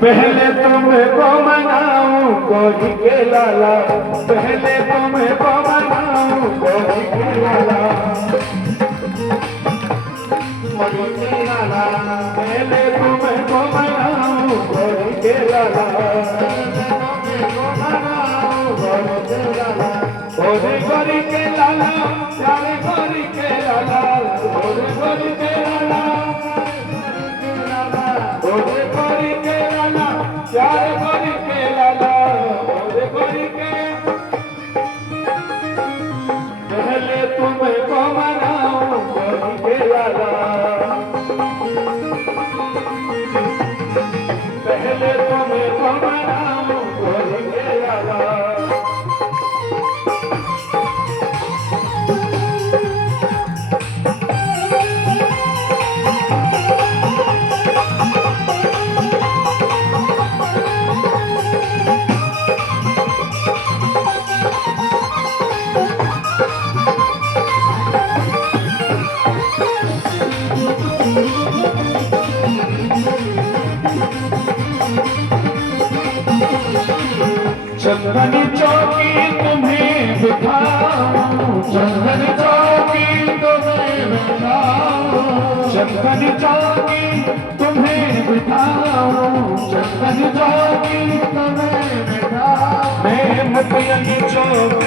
पहले तुमको मनाऊं कोई के लाला, पहले तुमको मनाऊं कोई के लाला, कोई के लाला, पहले तुमको मनाऊं कोई के लाला, तुमको मनाऊं कोई के लाला, गोरी गोरी के लाला, प्यारे गोरी के लाला, गोरी गोरी के लाला, गोरी गोरी के लाला, प्यारे गोरी के लाला, गोरी गोरी के, पहले तुमको मनाऊं गोरी के लाला, पहले तुमको मनाऊं गोरी के लाला। चंदन चौकी तुम्हें बिठाऊं, चंदन चौकी तुम्हें बिठाऊं, चंदन चौकी तुम्हें बिठाऊं, चंदन चौकी तुम्हें बिठाऊं, मैं मुखिया की चौकी